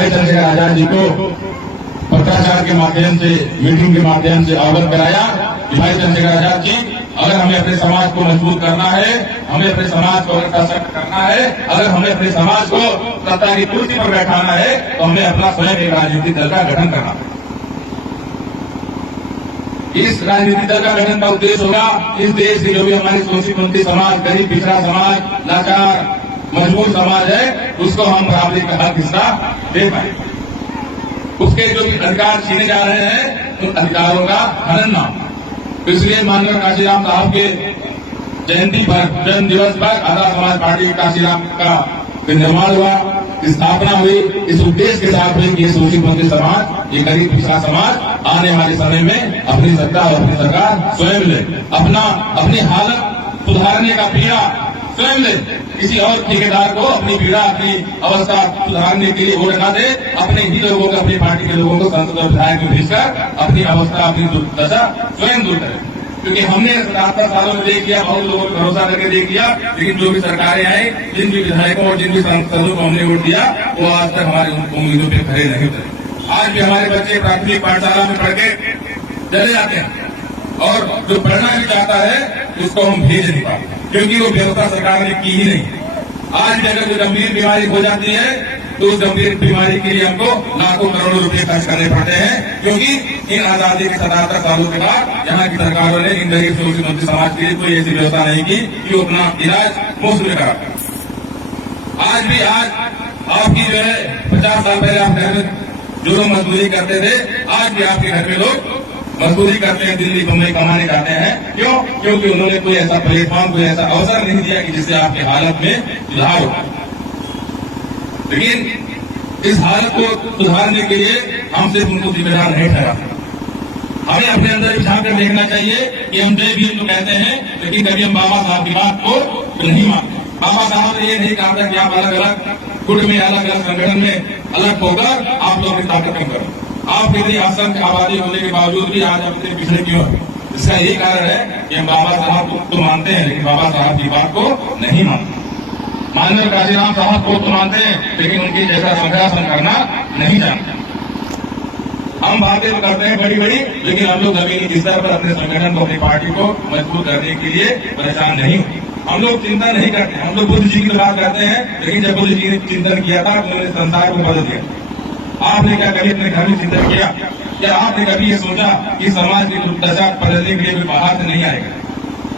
भाई चंद्रशेखर आजाद जी को पत्राचार के माध्यम से, मीटिंग के माध्यम से अवगत कराया कि भाई चंद्रशेखर आजाद जी, अगर हमें अपने समाज को मजबूत करना है, हमें अपने समाज को अगर सशक्त करना है, अगर हमें अपने समाज को सत्ता की कुर्सी पर बैठाना है, तो हमें अपना स्वयं एक राजनीतिक दल का गठन करना है। इस राजनीतिक दल का गठन का उद्देश्य होगा इस देश की जो भी हमारी शोषित वंचित समाज, गरीब पिछड़ा समाज, लाचार मजबूर समाज है, उसको हम बराबरी का हक हिस्सा दे पाए। उसके जो भी अधिकार छीने जा रहे हैं, उन अधिकारों का हनन ना। इसलिए माननीय काशीराम साहब के जयंती पर, जन्म दिवस पर आजाद समाज पार्टी काशीराम का निर्माण हुआ, स्थापना हुई, इस उद्देश्य के साथ हुई कि ये शोषित वंचित समाज, ये गरीब पिछड़ा समाज आने वाले समय में अपनी सत्ता और अपनी सरकार स्वयं ले, अपनी हालत सुधारने का पीड़ा स्वयं ले, किसी और ठेकेदार को अपनी पीड़ा, अपनी अवस्था सुधारने के लिए वोट न दे, अपने ही लोगों को, अपनी पार्टी के लोगों को संसद और विधायक में भेजकर अपनी अवस्था, अपनी दुर्दशा स्वयं दूर करे। क्योंकि हमने 77 सालों में देख लिया, बहुत लोगों को भरोसा करके देख लिया, लेकिन जो भी सरकारें आई, जिन भी विधायकों और जिन भी सांसदों को हमने वोट दिया, वो आज तक हमारे उम्मीदों पे खड़े नहीं उतरे। आज भी हमारे बच्चे प्राथमिक पाठशाला में पढ़ के चले जाते हैं, और जो पढ़ना भी चाहता है उसको हम भेज नहीं पाते, क्योंकि वो व्यवस्था सरकार ने की ही नहीं। आज भी अगर कोई गंभीर बीमारी हो जाती है, तो उस गंभीर बीमारी के लिए हमको लाखों करोड़ों रुपए खर्च करने पड़ते हैं, क्योंकि इन आजादी के 77 सालों के बाद यहाँ की सरकारों ने इन गरीब शोषित वंचित समाज के लिए कोई ऐसी व्यवस्था नहीं की कि वो अपना इलाज मुफ्त में करा। आज भी आपकी जो है 50 साल पहले आप घर में जो लोग मजदूरी करते थे, आज भी आपके घर में लोग मजदूरी करते हैं, दिल्ली बम्बई कमाने जाते हैं। क्यों? क्योंकि उन्होंने कोई ऐसा प्लेटफॉर्म, कोई ऐसा अवसर नहीं दिया कि जिससे आपकी हालत में सुधार हो। लेकिन इस हालत को सुधारने के लिए हम सिर्फ उनको जिम्मेदार नहीं ठहरा, हमें अपने अंदर भी झांक कर देखना चाहिए कि हम जय भीम तो कहते हैं, लेकिन कभी हम बाबा साहब की बात को नहीं मानते। बाबा साहब ने ये नहीं कहा था कि आप अलग अलग गुट में, अलग अलग संगठन में अलग होकर आप लोग ताकत कम करो। आप इतनी असंख्य आबादी होने के बावजूद भी आज आप इतने पिछड़े क्यों है? इसका यही कारण है कि हम बाबा साहब को तो मानते हैं, लेकिन बाबा साहब की बात को नहीं मानते। माननीय काशीराम साहब को तो मानते हैं, लेकिन उनकी जैसा संघर्ष करना नहीं जानते। हम बातें तो करते हैं बड़ी बड़ी, लेकिन हम लोग जमीनी स्तर पर अपने संगठन को, अपनी पार्टी को मजबूत करने के लिए परेशान नहीं। हम लोग चिंता नहीं करते। हम लोग बुद्ध जी की बात करते हैं, लेकिन जब बुद्ध जी ने चिंतन किया था तो उन्होंने संसार को बदल दिया। आपने क्या कभी अपने घर में चिंतन किया? क्या आपने कभी ये सोचा कि समाज की दुर्दशा बदलने के लिए कोई बाहर से नहीं आएगा,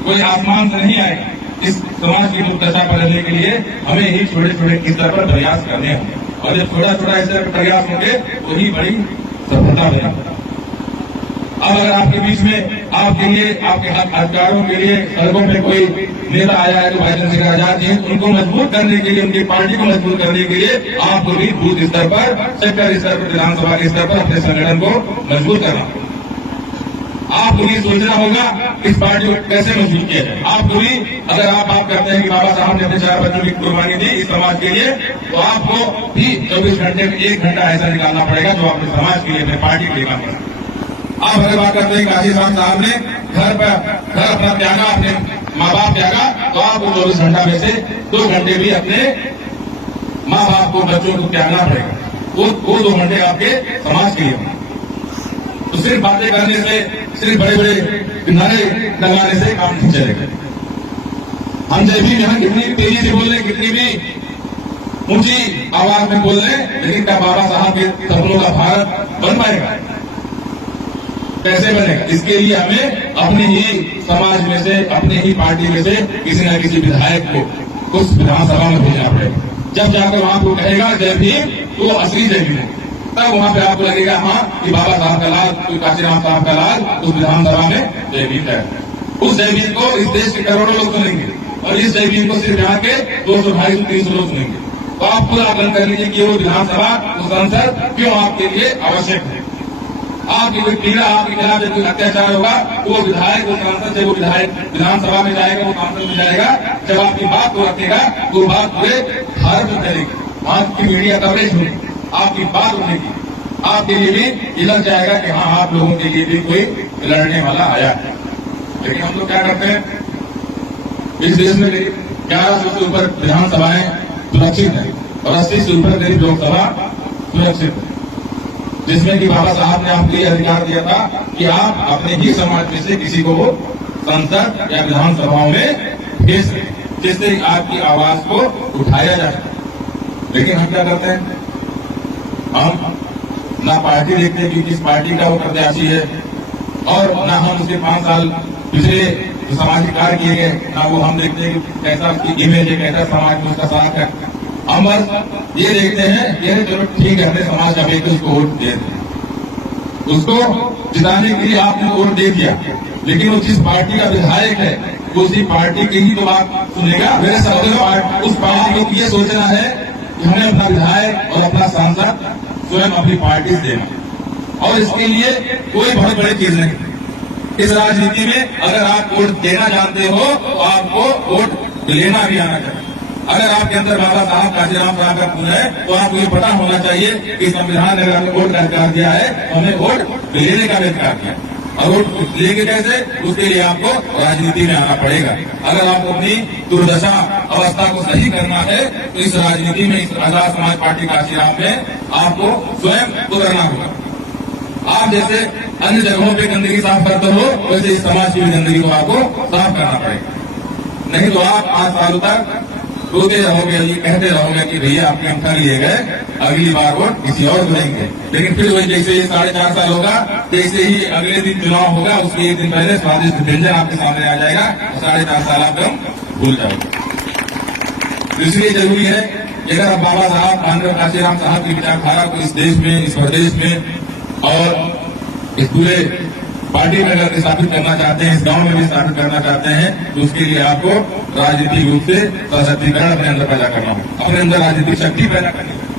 कोई आसमान से नहीं आएगा? इस समाज की दुर्दशा बदलने के लिए हमें ही छोटे छोटे स्तर पर प्रयास करने होंगे, और जब छोटा छोटा स्तर पर प्रयास होंगे वही बड़ी सफलता मिलेगी। अब अगर आपके बीच में आपके लिए, आपके अधिकारों के लिए सड़कों पे कोई नेता आया है तो भाई चंद्रशेखर आजाद जी, उनको मजबूत करने के लिए, उनकी पार्टी को मजबूत करने के लिए आपको भी बूथ स्तर पर, सेक्टर स्तर पर, विधानसभा के स्तर पर अपने संगठन को मजबूत करना। आपको भी सोचना होगा इस पार्टी को कैसे मजबूत किया जाए। आपको भी, अगर आप करते हैं कि बाबा साहब ने अपने 4 बच्चों की कुर्बानी दी इस समाज के लिए, तो आपको भी 24 घंटे में 1 घंटा ऐसा निकालना पड़ेगा जो अपने समाज के लिए, अपने पार्टी के लिए काम करें। आप अगर बात करते हैं काशीराम साहब ने घर अपना त्यागा, अपने माँ बाप त्यागा, तो आपको 24 घंटा में से 2 घंटे भी अपने माँ बाप को, बच्चों को त्यागना पड़ेगा। वो 2 घंटे आपके समाज के लिए। तो सिर्फ बातें करने से, सिर्फ बड़े बड़े नारे लगाने से काम नहीं चलेगा। हम जब भी यहाँ कितनी तेजी से बोल रहे, कितनी भी ऊंची आवाज में बोल रहे, लेकिन क्या बाबा साहब के सपनों का भारत बन पाएगा? कैसे बनेगा? इसके लिए हमें अपने ही समाज में से, अपने ही पार्टी में से किसी न किसी विधायक को उस विधानसभा में भेजना पड़ेगा। जब जाकर वहां को कहेगा जय भीम, तो वो असली जय भीम, तब वहां पे आपको लगेगा हाँ कि बाबा साहब का लाल, काशीराम साहब का लाल उस विधानसभा में जय भीम है। उस जय भीम को इस देश के करोड़ों लोग सुनेंगे, और इस जय भीम को सिर्फ यहाँ के 200, 250, 300 लोग सुनेंगे। तो आप खुद आकलन कर लीजिए कि वो विधानसभा, वो संसद क्यों आपके लिए आवश्यक है। आपकी कोई पीड़ा, आपके खिलाफ जब कोई अत्याचार होगा, वो विधायक, वो सांसद, जब वो विधायक विधानसभा में जाएगा, वो सांसद में जाएगा, जब आपकी बात को रखेगा तो वो बात पूरे भारत में चलेगी। आपकी मीडिया कवरेज होगी, आपकी बात होगी, आपके लिए भी ये लग जाएगा कि हाँ, आप लोगों के लिए भी कोई लड़ने वाला आया है। लेकिन हम लोग क्या करते हैं, इस देश में 1100 से ऊपर विधानसभाएं सुरक्षित है और 80 से ऊपर गरीब लोकसभा सुरक्षित है, जिसमें कि बाबा साहब ने आपको ये अधिकार दिया था कि आप अपने ही समाज में से किसी को संसद या विधानसभाओं में भेज सकें, जिससे आपकी आवाज को उठाया जा सके। लेकिन हम क्या करते हैं, हम ना पार्टी देखते कि किस पार्टी का वो प्रत्याशी है, और ना हम उसके 5 साल पिछले जो सामाजिक कार्य किए गए, ना वो हम देखते हैं कि कैसा उसकी इमेज है, कैसा समाज में उसका साथ है। हम बस ये देखते हैं कि चलो ठीक है, हमने समाज का व्यक्ति उसको वोट दे दिया, उसको जिताने के लिए आपने वोट दे दिया, लेकिन वो जिस पार्टी का विधायक है वो उसी पार्टी की ही तो बात सुनेगा। मेरे सवाल उस पार्टी को ये सोचना है कि हमें अपना विधायक और अपना सांसद स्वयं अपनी पार्टी से देना, और इसके लिए कोई बहुत बड़ी चीज नहीं। इस राजनीति में अगर आप वोट देना जानते हो तो आपको वोट लेना भी आना चाहिए। अगर आपके अंदर बाबा साहब काशीराम साहब का खून है तो आपको ये पता होना चाहिए कि संविधान ने अगर आपने वोट का अधिकार दिया है तो हमें वोट लेने का भी अधिकार दिया, और वोट लेंगे कैसे, उसके लिए आपको राजनीति में आना पड़ेगा। अगर आपको अपनी दुर्दशा अवस्था को सही करना है तो इस राजनीति में, इस आजाद समाज पार्टी काशीराम में आपको स्वयं उतरना होगा। आप जैसे अन्य जगहों पे गंदगी साफ करते हो, वैसे इस समाज की भी गंदगी को आपको साफ करना पड़ेगा। नहीं तो आप 5 सालों तक रोते रहोगे, ये कहते रहोगे कि भैया आपके हम ठग लिए गए, अगली बार वोट किसी और को देंगे। लेकिन फिर वही जैसे ये 4.5 साल होगा, जैसे ही अगले दिन चुनाव होगा उसके 1 दिन पहले स्वादिष्ट व्यंजन आपके सामने आ जाएगा, 4.5 साल आप भूल जाओगे। इसलिए जरूरी है कि अगर आप बाबा साहब माननीय काशीराम साहब की विचारधारा को इस देश में, इस प्रदेश में और इस पूरे पार्टी में अगर स्थापित करना चाहते हैं, इस गांव में भी स्थापित करना चाहते हैं, तो उसके लिए आपको राजनीतिक रूप से सशक्तिकरण अपने अंदर पैदा करना होगा, अपने अंदर राजनीतिक शक्ति पैदा करनी होगी।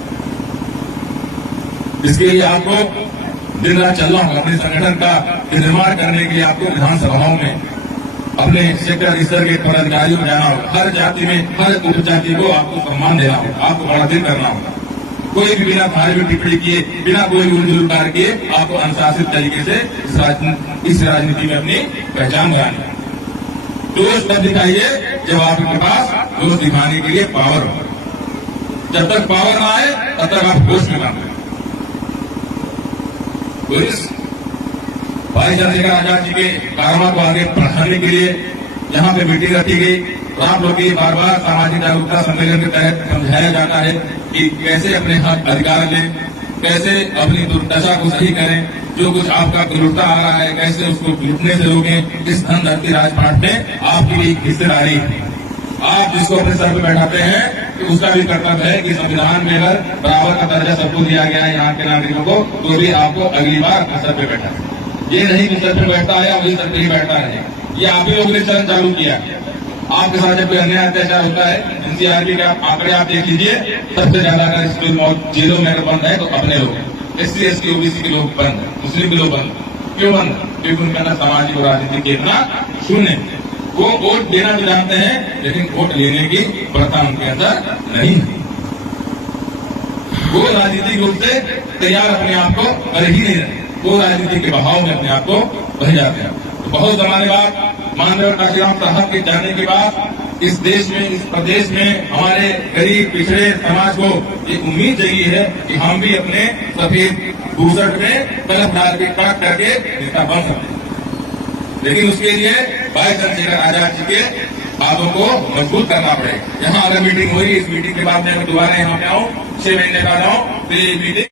इसके लिए आपको दिन रात चलना होगा। अपने संगठन का निर्माण करने के लिए आपको विधानसभाओं में अपने सेक्टर स्तर के पदाधिकारियों को जाना होगा। हर जाति में, हर उपजाति को आपको सम्मान देना होगा, आपको बढ़ादिन करना होगा। कोई भी बिना धार्मिक टिप्पणी किए, बिना कोई उलझुल कार्य किए आपको अनुशासित तरीके से इस राजनीति में अपनी पहचान बनानी। जोश तब दिखाइए जब आपके पास जोश दिखाने के लिए पावर हो। जब तक पावर ना आए तब तक आप होश में काम करें। भाई चंद्रशेखर आजाद जी के कारनामा को आगे बढ़ाने के लिए यहाँ पे मीटिंग रखी गई, तो आप लोग की बार बार सामाजिक जागरूकता सम्मेलन के तहत समझाया जाता है कि कैसे अपने हक अधिकार लें, कैसे अपनी दुर्दशा को सही करें, जो कुछ आपका लुटता आ रहा है कैसे उसको लूटने से रोकें। इस धन धरती राजपाट में आपकी भी हिस्सेदारी, आप जिसको अपने सर पे बैठाते हैं कि उसका भी कर्तव्य है कि संविधान में अगर बराबर का दर्जा सबको दिया गया है यहाँ के नागरिकों को, तो भी आपको अगली बार अपने सर पे बैठा है। ये नहीं कि सर पे बैठता है वही सर पे ही बैठता है। ये आप ही लोगों ने चरण चालू किया। आपके साथ जब कोई अन्याय अत्याचार होता है, एनसीआरबी का आंकड़े आप देख लीजिए, सबसे ज्यादा अगर स्कूल जेलों में अगर बंद है तो अपने लोग, SC ST OBC के लोग बंद है, मुस्लिम के लोग बंद। क्यों बंद? क्योंकि उनके अंदर सामाजिक और राजनीतिक चेतना शून्य। वो वोट देना भी जानते हैं लेकिन वोट लेने की प्रथा उनके अंदर नहीं है। वो राजनीतिक रूप से तैयार अपने आप को कर ही नहीं रहे, वो राजनीति के बहाव में अपने आप को बह जाते हैं। तो बहुत जमाने बाद माननीय काशीराम साहब के जाने के बाद इस देश में, इस प्रदेश में हमारे गरीब पिछड़े समाज को ये उम्मीद जगी है कि हम भी अपने सफेद भूसट में कलम डाल के कड़क करके नेता बन सकते हैं। लेकिन उसके लिए भाई चंद्रशेखर आजाद जी के बातों को मजबूत करना पड़ेगा। यहाँ अगर मीटिंग हुई, इस मीटिंग के बाद मैं दोबारा यहाँ पे आऊँ, 6 महीने बाद आऊँ, तो ये मीटिंग